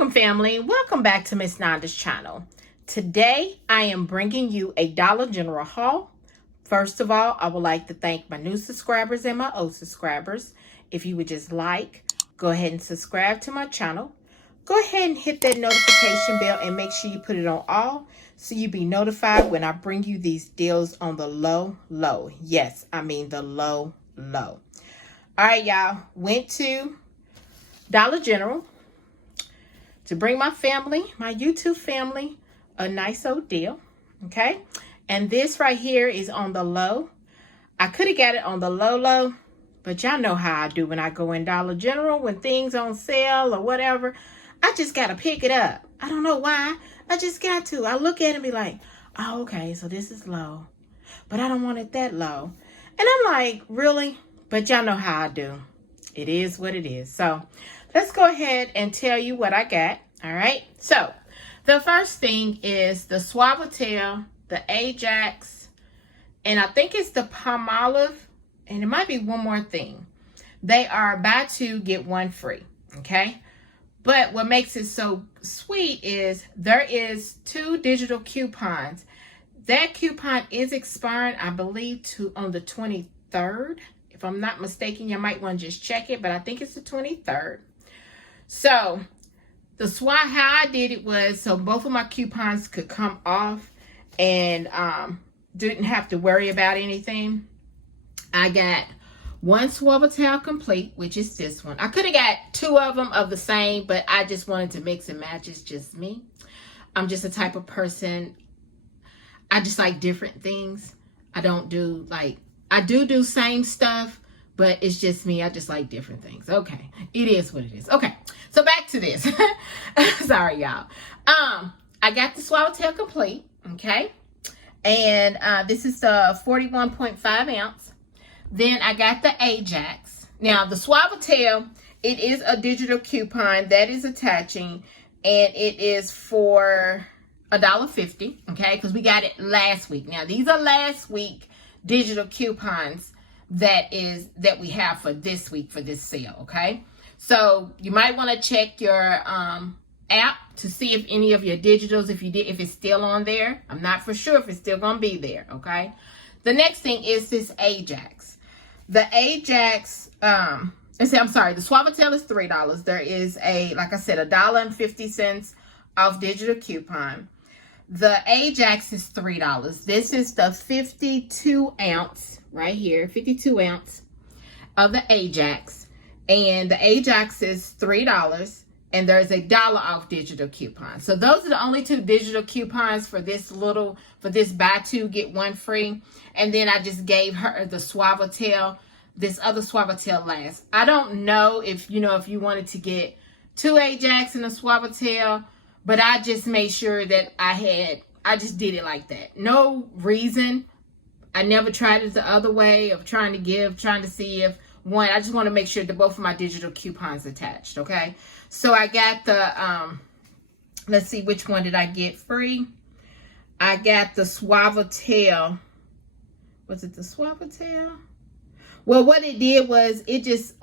Welcome, family. Welcome back to Miss Nanda's channel. Today, I am bringing you a Dollar General haul. First of all, I would like to thank my new subscribers and my old subscribers. If you would just go ahead and subscribe to my channel. Go ahead and hit that notification bell and make sure you put it on all so you'll be notified when I bring you these deals on the low. Yes, I mean the low. All right, y'all. Went to Dollar General to bring my family, my YouTube family, a nice old deal, okay? And this right here is on the low. I could have got it on the low, but y'all know how I do when I go in Dollar General, when things on sale or whatever. I just got to pick it up. I don't know why. I just got to. I look at it and be like, oh, okay, so this is low, but I don't want it that low. And I'm like, really? But y'all know how I do. It is what it is. So let's go ahead and tell you what I got. All right. So the first thing is the Suavitel, the Ajax, and I think it's the Palmolive, and it might be one more thing. They are buy two, get one free. Okay. But what makes it so sweet is there is 2 digital coupons. That coupon is expiring, I believe, on the 23rd. If I'm not mistaken, you might want to just check it, but I think it's the 23rd. So how I did it was so both of my coupons could come off and didn't have to worry about anything. I got one Suavitel Complete, which is this one. I could have got 2 of them of the same, but I just wanted to mix and match. It's just me. I'm just a type of person. I just like different things. I don't do I do same stuff, but it's just me. I just like different things. Okay. It is what it is. Okay. So back to this. Sorry, y'all. I got the Suavitel Complete. Okay. And this is the 41.5 ounce. Then I got the Ajax. Now the Suavitel, it is a digital coupon that is attaching, and it is for $1.50. Okay. Because we got it last week. Now these are last week digital coupons that we have for this week for this sale. Okay, so you might want to check your app to see if any of your digitals, if it's still on there. I'm not for sure if it's still gonna be there. Okay, the next thing is this Ajax. The Ajax, I'm sorry, the Suavitel is $3. There is like I said, $1.50 off digital coupon. The Ajax is $3. This is the 52 ounce right here, 52 ounce of the Ajax. And the Ajax is $3, and there's $1 off digital coupon. So those are the only 2 digital coupons for this buy 2, get 1 free. And then I just gave her the Suavitel, this other Suavitel last. I don't know if you wanted to get 2 Ajax and a Suavitel, but I just made sure that I just did it like that. No reason. I never tried it the other way of trying to see if one, I just want to make sure that both of my digital coupons attached. Okay. So I got the, let's see, which one did I get free? I got the Suavitel. Was it the Suavitel? Well, what it did was it just,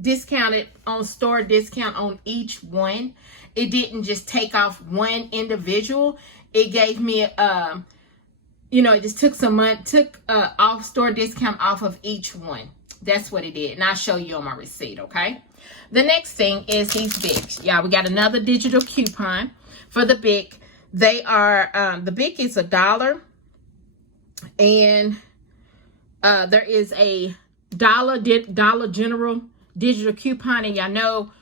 discounted on store discount on each one. It didn't just take off one individual. It gave me it just took some money, off store discount off of each one. That's what it did, and I'll show you on my receipt. Okay, the next thing is these Bics. Yeah, we got another digital coupon for the Bic. They are the Bic is $1, and there is a Dollar General digital coupon, and y'all know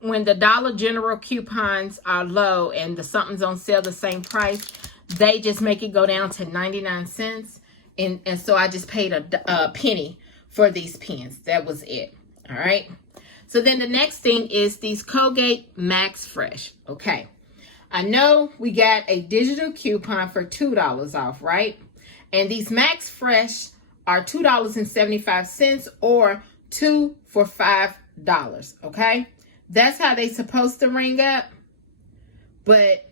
when the Dollar General coupons are low and something's on sale the same price, they just make it go down to 99 cents, and so I just paid a penny for these pens. That was it. All right, so then the next thing is these Colgate Max Fresh. Okay, I know we got a digital coupon for $2 off, right? And these Max Fresh are $2.75 or 2 for $5. Okay, that's how they supposed to ring up, but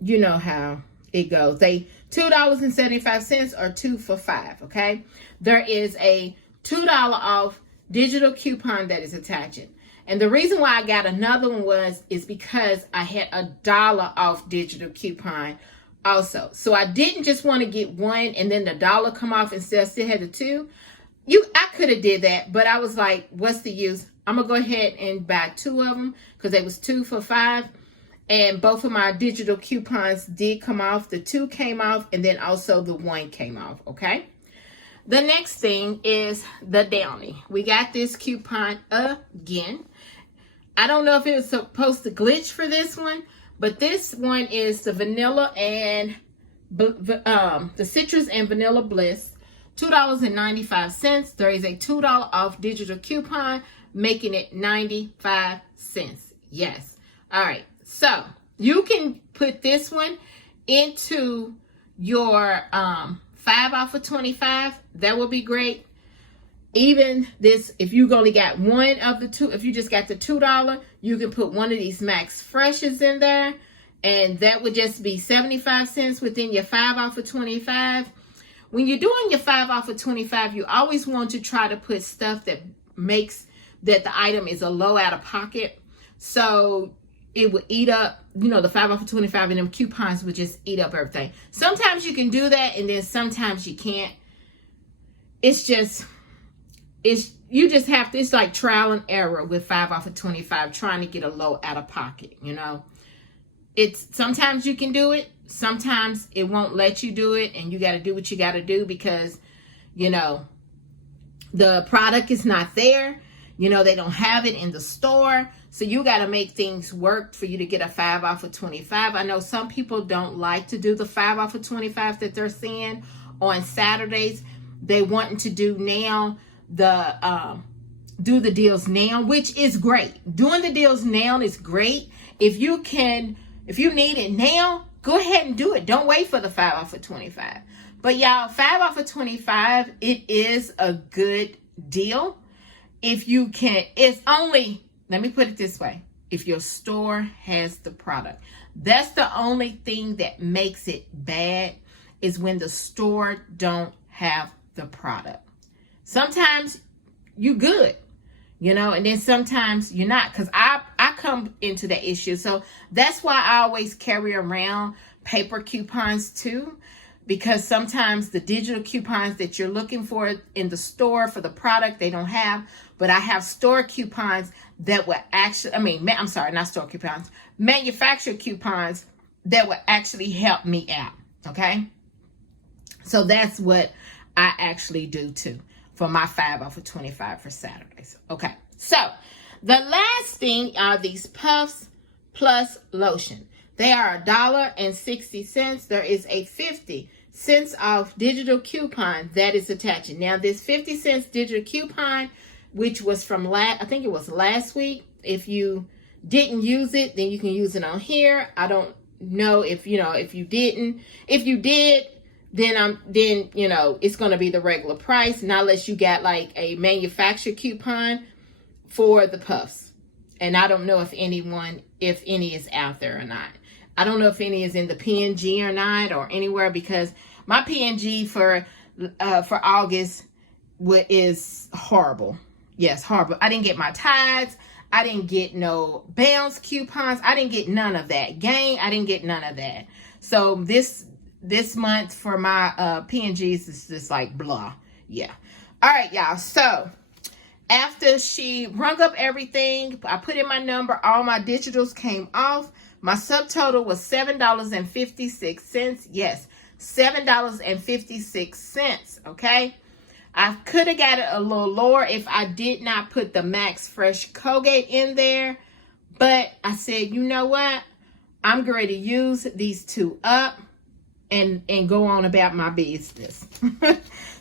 you know how it goes. They $2.75 or 2 for $5. Okay, there is a $2 off digital coupon that is attaching, And the reason why I got another one is because I had $1 off digital coupon also. So I didn't just want to get one and then the $1 come off and still had the two. I could have did that, but I was like, what's the use? I'm going to go ahead and buy two of them because it was 2 for $5. And both of my digital coupons did come off. The 2 came off and then also the 1 came off, okay? The next thing is the Downy. We got this coupon again. I don't know if it was supposed to glitch for this one, but this one is the vanilla and the citrus and vanilla bliss, $2.95. There is a $2 off digital coupon, making it 95 cents. Yes. All right. So you can put this one into your 5 off of 25. That would be great. Even this, if you only got one of the two, if you just got the $2, you can put one of these Max Freshes in there, and that would just be 75 cents within your 5 off of 25. When you're doing your 5 off of 25, you always want to try to put stuff that makes that the item is a low out of pocket. So it would eat up, the 5 off of 25, and them coupons would just eat up everything. Sometimes you can do that, and then sometimes you can't. You just have to, it's like trial and error with 5 off of 25, trying to get a low out of pocket, It's sometimes you can do it, sometimes it won't let you do it, and you got to do what you got to do because, the product is not there. They don't have it in the store. So you got to make things work for you to get a 5 off of 25. I know some people don't like to do the 5 off of 25 that they're seeing on Saturdays. They want to do now do the deals now, which is great. Doing the deals now is great. If you need it now, go ahead and do it. Don't wait for the 5 off of 25. But y'all, 5 off of 25, it is a good deal. If you can, it's only, let me put it this way. If your store has the product, that's the only thing that makes it bad is when the store don't have the product. Sometimes you good, and then sometimes you're not, because I come into that issue. So that's why I always carry around paper coupons too, because sometimes the digital coupons that you're looking for in the store for the product, they don't have, but I have store coupons that will actually, I'm sorry, not store coupons, manufacturer coupons that will actually help me out, okay? So that's what I actually do too for my 5 off of 25 for Saturdays. Okay, so the last thing are these puffs plus lotion. They are $1.60. There is a 50 cents off digital coupon that is attaching. Now this 50 cents digital coupon, which was from I think it was last week. If you didn't use it, then you can use it on here. I don't know if you didn't. If you did, then it's going to be the regular price, not unless you got like a manufacturer coupon for the puffs. And I don't know if any is out there or not. I don't know if any is in the P&G or not, or anywhere, because my P&G for August is horrible. Yes, horrible. I didn't get my Tides. I didn't get no Bounce coupons. I didn't get none of that. Gang, I didn't get none of that. So this month for my P&Gs is just like blah. Yeah. All right, y'all. So after she rung up everything, I put in my number. All my digitals came off. My subtotal was $7.56. Yes, $7.56. Okay. I could have got it a little lower if I did not put the Max Fresh Colgate in there. But I said, you know what? I'm going to use these two up and go on about my business.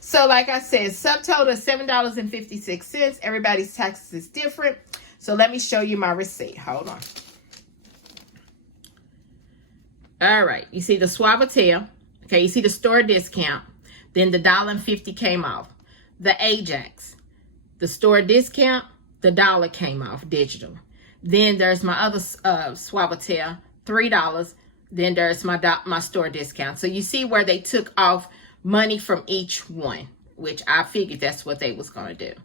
So like I said, subtotal is $7.56. Everybody's taxes is different. So let me show you my receipt. Hold on. All right. You see the Suavitel. Okay. You see the store discount. Then the $1.50 came off. The Ajax, the store discount, the $1 came off digital. Then there's my other Suavitel, $3. Then there's my store discount. So you see where they took off money from each one, which I figured that's what they was going to do.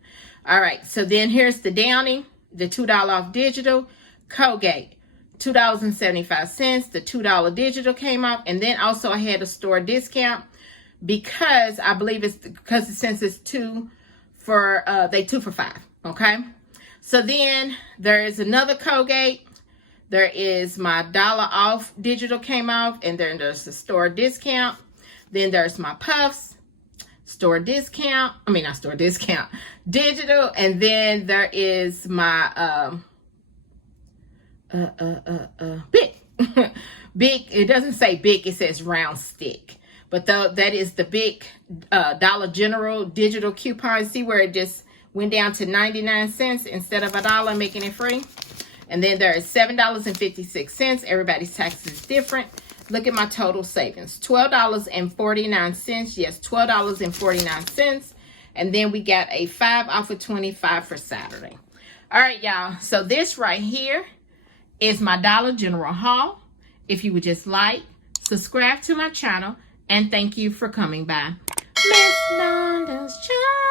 All right. So then here's the Downy. the $2 off digital. Colgate, $2.75. The $2 digital came off. And then also I had a store discount because I believe it's because since it's they 2 for $5. Okay. So then there is another Colgate. There is my $1 off digital came off. And then there's the store discount. Then there's my Puffs. Store discount. I mean, not store discount. Digital. And then there is my Bic. Bic. It doesn't say Bic. It says round stick. But that is the Bic Dollar General digital coupon. See where it just went down to 99 cents instead of $1, making it free. And then there is $7.56. Everybody's tax is different. Look at my total savings. $12.49. Yes, $12.49. And then we got a 5 off of 25 for Saturday. All right, y'all. So this right here is my Dollar General haul. If you would just like, subscribe to my channel, and thank you for coming by. Miss Nanda's channel.